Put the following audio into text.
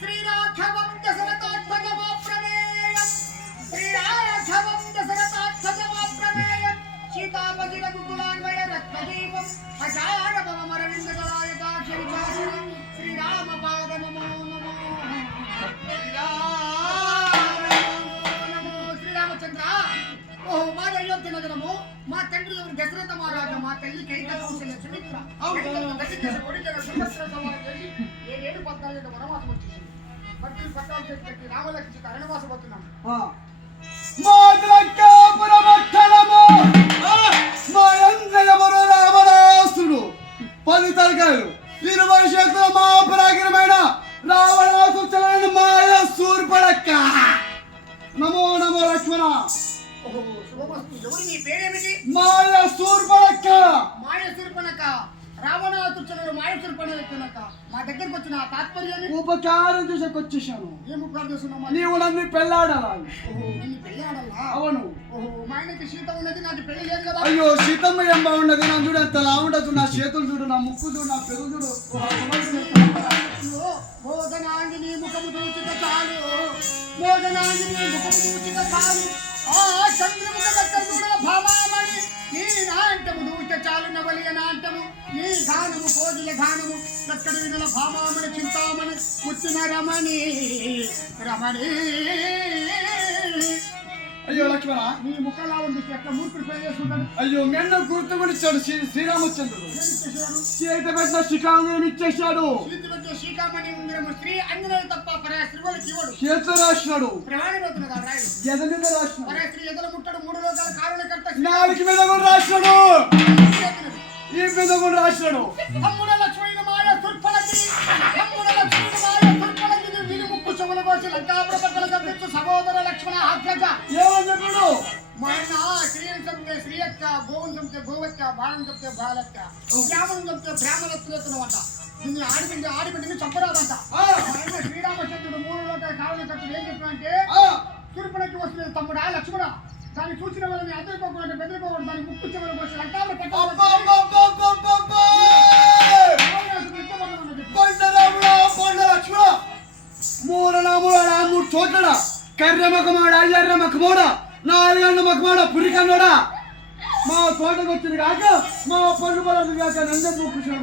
శ్రీరాఘవం దశరథాత్మజమాప్రమేయం శ్రీరాఘవం దశరథాత్మజమాప్రమేయం సీతాపతి రఘుకులాన్వయ రత్నదీపం అజానవమరవిందగలాయతాక్షరిచారణం శ్రీరామ పాదనమో నమో శ్రీరామచంద్ర. ఓ మా అయోధ్య నగరము, మా తండ్రి దశరథ మహారాజు, మా తల్లి కైక కౌశల్య సుమిత్ర ఏడేడు 14 వనవాసం వచ్చేసింది. భక్తులు పట్టాలు చేసి పెట్టి రామలక్ష్మి అరణ్యవాసం పోతున్నాం. రావణాసుడు 10 తలకాయలు 20 చేతుల మహాపరాక్రమైన రావణాసుడు మాయ సూర్పడక్క. నమో నమో లక్ష్మణ. ఎవరు నీ పేరేమిటి? మాయ సూర్పడక్క. మాయ సూర్పణక రావణాసురుడు మాయ సూర్పణక మా దగ్గరకు వచ్చిన తాత్పర్యం ఉపకారం చేసేకొచ్చేసాను. ఏం ఉపకారం చేస్తున్నావు? నీవు నన్ను పెళ్ళాడాలి. నిన్ను పెళ్ళాడాలా? అవును. మా ఆయనకి సీత ఉన్నది, నాకు పెళ్లి లేదు కదా. అయ్యో సీతమ్మ ఏం బాగుండదు. నా చూడు ఎంత లావుండదు. నా చేతులు చూడు, నా ముక్కు చూడు, నా పెరుగు చూడు. మోదనాంగిని ముఖము చూచిక చాలు, మోదనాంగిని ముఖము చూచిక చాలు. ఆ చంద్రముఖ దక్కడుల భామామణి నీ నాంటము దూచ చాలు. నవలియ నాంటము నీ గానము కోజిల గానము దక్కడ వినుల భామామణి చింతామణి ముచ్చిన రమణి రమణి. అయ్యో లక్ష్మణ, నీ ముఖంలా ఉంది ఎట్లా మూర్ఖుడు పెళ్లి చేసుకుంటాడు. అయ్యో మెన్న గుర్తుపడిచ్చాడు శ్రీరామచంద్రుడు. చేత పెట్టిన శిఖామణి ఇచ్చేశాడు. శ్రీకామణి ఉంగరము స్త్రీ అంజనేయ తప్ప పరాయ స్త్రీలకు ఇవ్వడు. చేతిలో రాసినాడు. ప్రమాణమవుతున్నది ఆ రాయుడు. ఎద మీద రాసినాడు. పరాయ స్త్రీ ఎదల ముట్టడు. 3 లోకాల కారణకర్త. నాలుగు మీద కూడా రాసినాడు. ఈ మీద కూడా రాసినాడు. తమ్ముడ లక్ష్మణ మాయ తుర్పలకి, తమ్ముడ లక్ష్మణ మాయ తుర్పలకి వీరి ముక్కు చెవుల కోసి లంకాపుర పక్కల కప్పించు సహోదర లక్ష్మణ ఆజ్ఞ. ఏమని చెప్పాడు? మా ఆయన స్త్రీని చంపితే స్త్రీ యొక్క, గోవును చంపితే గోవత్య, బాణం చంపితే బాలత్య, బ్రాహ్మణం చంపితే బ్రాహ్మణత్తులెత్తునమాట. దీన్ని ఆడిబిడ్డిని చంపరాదంట. ఆయన శ్రీరామచంద్రుడు 3 లోకాల కారణకర్తలు ఏం చెప్పారంటే తుర్పలకి వస్తుంది తమ్ముడా లక్ష్మణ, దాన్ని చూసిన వాళ్ళని అదరుకోకుండా బెదిరిపోకూడదు. దాన్ని ముక్కు చెవుల కోసి లంకాపుర పక్కల చోట్ల కర్ర మకమాడ అయ్యర్ర మకమోడ 4 గంటల మకమాడ పురికన్నోడా మా తోటకు వచ్చింది కాక మా పండు పొలం కాక నందం కూర్చొని